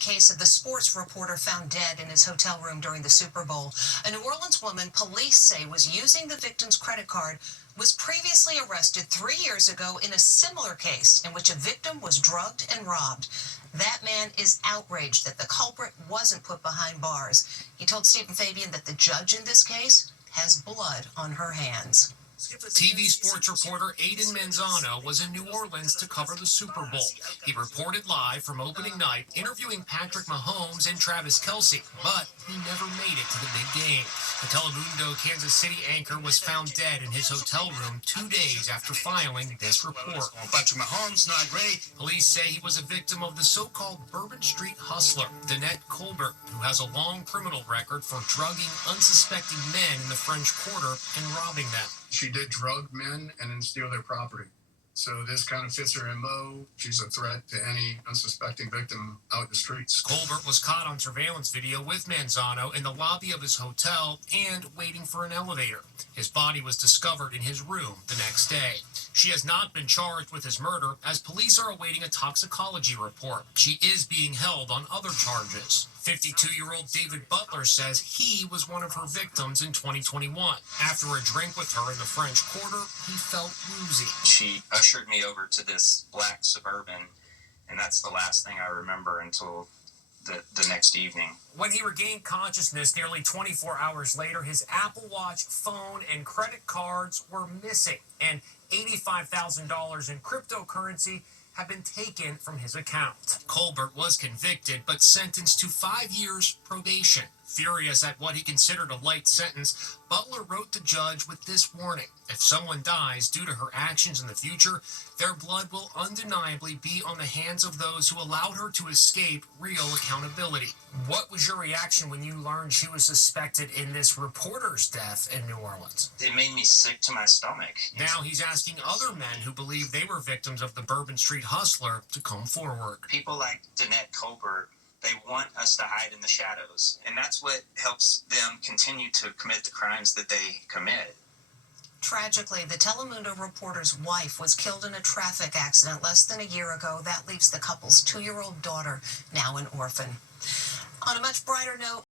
case of the sports reporter found dead in his hotel room during the Super Bowl. A New Orleans woman police say was using the victim's credit card was previously arrested 3 years ago in a similar case in which a victim was drugged and robbed. That man is outraged that the culprit wasn't put behind bars. He told Stephen Fabian that the judge in this case has blood on her hands. TV sports reporter Aidan Manzano was in New Orleans to cover the Super Bowl. He reported live from opening night, interviewing Patrick Mahomes and Travis Kelce, but he never made it to the big game. The Telemundo Kansas City anchor was found dead in his hotel room 2 days after filing this report. Patrick Mahomes not great. Police say he was a victim of the so-called Bourbon Street hustler, Danette Colbert, who has a long criminal record for drugging unsuspecting men in the French Quarter and robbing them. She did drug men and then steal their property. So this kind of fits her MO. She's a threat to any unsuspecting victim out in the streets. Colbert was caught on surveillance video with Manzano in the lobby of his hotel and waiting for an elevator. His body was discovered in his room the next day. She has not been charged with his murder, as police are awaiting a toxicology report. She is being held on other charges. 52-year-old David Butler says he was one of her victims in 2021. After a drink with her in the French Quarter, he felt woozy. She ushered me over to this black Suburban, and that's the last thing I remember until the next evening. When he regained consciousness nearly 24 hours later, his Apple Watch, phone, and credit cards were missing, and $85,000 in cryptocurrency have been taken from his account. Colbert was convicted but sentenced to 5 years probation. Furious at what he considered a light sentence, Butler wrote the judge with this warning: if someone dies due to her actions in the future, their blood will undeniably be on the hands of those who allowed her to escape real accountability. What was your reaction when you learned she was suspected in this reporter's death in New Orleans? It made me sick to my stomach. Now he's asking other men who believe they were victims of the Bourbon Street hustler to come forward. People like Danette Colbert, they want us to hide in the shadows, and that's what helps them continue to commit the crimes that they commit. Tragically, the Telemundo reporter's wife was killed in a traffic accident less than a year ago. That leaves the couple's 2-year-old daughter now an orphan. On a much brighter note,